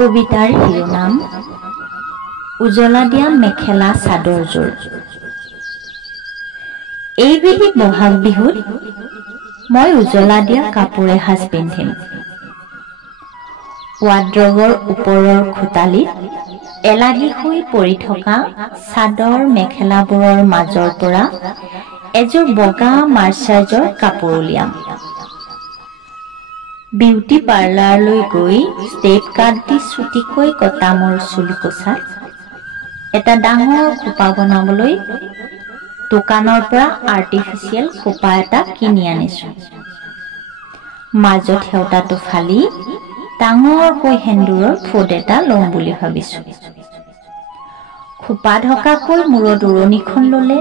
কবিতাৰ শিৰোনাম উজলা দিয়া মেখেলা চাদৰযোৰ। এইবেলি বহাগ বিহুত মই উজলা দিয়া কাপোৰ এসাজ পিন্ধিম। ৱাৰ্ড্ৰবৰ ওপৰৰ খুটালিত এলাগি হৈ পৰি থকা চাদৰ মেখেলাবোৰৰ মাজৰ পৰা এযোৰ বগা মাৰ্চাইজৰ কাপোৰ উলিয়াম। বিউটি পাৰ্লাৰলৈ গৈ ষ্টেপ কাট দি চুটিকৈ কটা মোৰ চুলিকোছাত এটা ডাঙৰ খোপা বনাবলৈ দোকানৰ পৰা আৰ্টিফিচিয়েল খোপা এটা কিনি আনিছো। মাজত হেওতাটো ফালি ডাঙৰকৈ সেন্দুৰৰ ফুট এটা লওঁ বুলি ভাবিছো। খোপা ঢকাকৈ মূৰত উৰণিখন ললে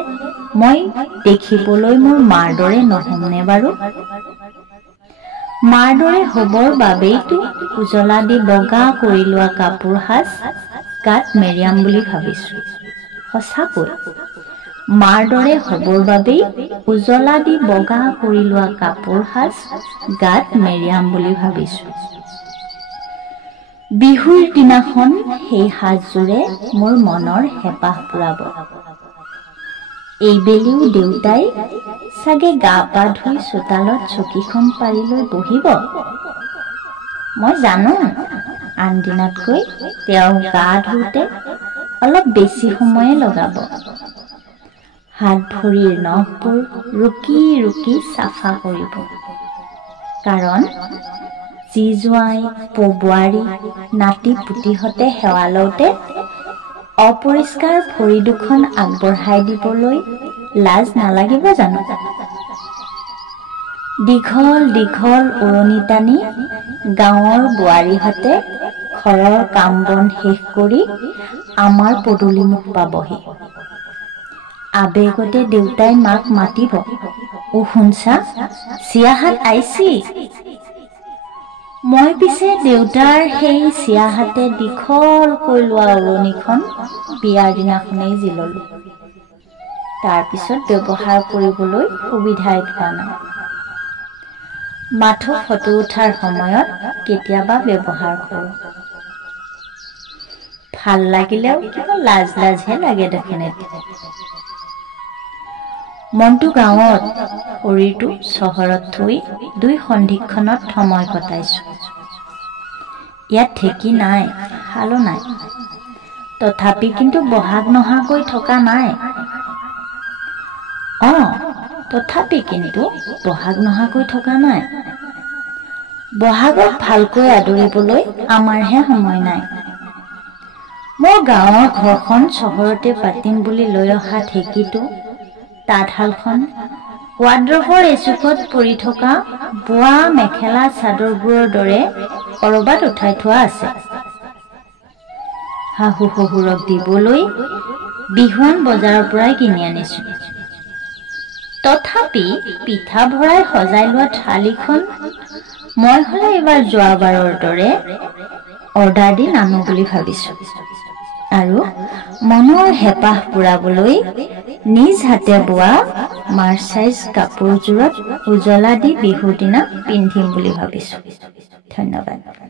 মই দেখিবলৈ মোৰ মাৰ দৰে নহমনে বাৰু? মাৰ দৰে হবৰ বাবেইতো উজলা দি বগা কৰি লোৱা কাপোৰ সাজ গাত মেৰিয়াম বুলি ভাবিছো। সঁচাকৈ মাৰ দৰে হবৰ বাবেই উজলা দি বগা কৰি লোৱা কাপোৰ সাজ গাত মেৰিয়াম বুলি ভাবিছো। বিহুৰ দিনাখন সেই সাজযোৰে মোৰ মনৰ হেঁপাহ পূৰাব। এইবেলিও দেউতাই চাগে গা পা ধুই চোতালত চকীখন পাৰি লৈ বহিব। মই জানো আন দিনাতকৈ তেওঁ গা ধুওঁতে অলপ বেছি সময়ে লগাব। হাত ভৰিৰ নখবোৰ ৰুকি ৰুকি চাফা কৰিব। কাৰণ জী জোঁৱাই, পবোৱাৰী, নাতি পুতিহঁতে সেৱা লওঁতে অপৰিষ্কাৰ ভৰি দুখন আগবঢ়াই দিবলৈ লাজ নালাগিব জানো? দীঘল দীঘল উৰণি টানি গাঁৱৰ বোৱাৰীহঁতে ঘৰৰ কাম বন শেষ কৰি আমাৰ পদূলিমুখ পাবহি। আবেগতে দেউতাই মাক মাতিব, "ও শুনছা, চিয়াহাত আইছি।" মই পিছে দেউতাৰ সেই চিয়াহাতে দীঘলকৈ লোৱা উৰণিখন বিয়াৰ দিনাখনেই জিললো। তাৰ পিছত ব্যৱহাৰ কৰিবলৈ সুবিধাই পোৱা নাই। মাথো ফটো উঠাৰ সময়ত কেতিয়াবা ব্যৱহাৰ কৰোঁ। ভাল লাগিলেও কিবা লাজ লাজহে লাগে দেখোন। মনটো গাঁৱত, শৰীৰটো চহৰত থৈ দুই সন্ধিক্ষণত সময় কটাইছো। ইয়াত ঢেঁকী নাই, শালো নাই। তথাপি কিন্তু বহাগ নহাকৈ থকা নাই। তথাপি কিন্তু বহাগ নহাকৈ থকা নাই। বহাগক ভালকৈ আদৰিবলৈ আমাৰহে সময় নাই। মোৰ গাঁৱৰ ঘৰখন চহৰতে পাতিম বুলি লৈ অহা ঢেঁকীটো, তাঁতশালখন, ৱাৰ্ড্ৰবৰ এচুকত পৰি থকা বোৱা মেখেলা চাদৰবোৰৰ দৰে কৰবাত উঠাই থোৱা আছে। শাহু শহুৰক দিবলৈ বিহুৱান বজাৰৰ পৰাই কিনি আনিছো। তথাপি পিঠা ভৰাই সজাই লোৱা থালিখন মই হলে এইবাৰ যোৱাবাৰৰ দৰে অৰ্ডাৰ দি নানো বুলি ভাবিছো। আৰু মনৰ হেঁপাহ পূৰাবলৈ নিজ হাতে বোৱা মাৰ্চাইজ কাপোৰযোৰত উজলা দি বিহুৰ দিনা পিন্ধিম বুলি ভাবিছো। ধন্যবাদ।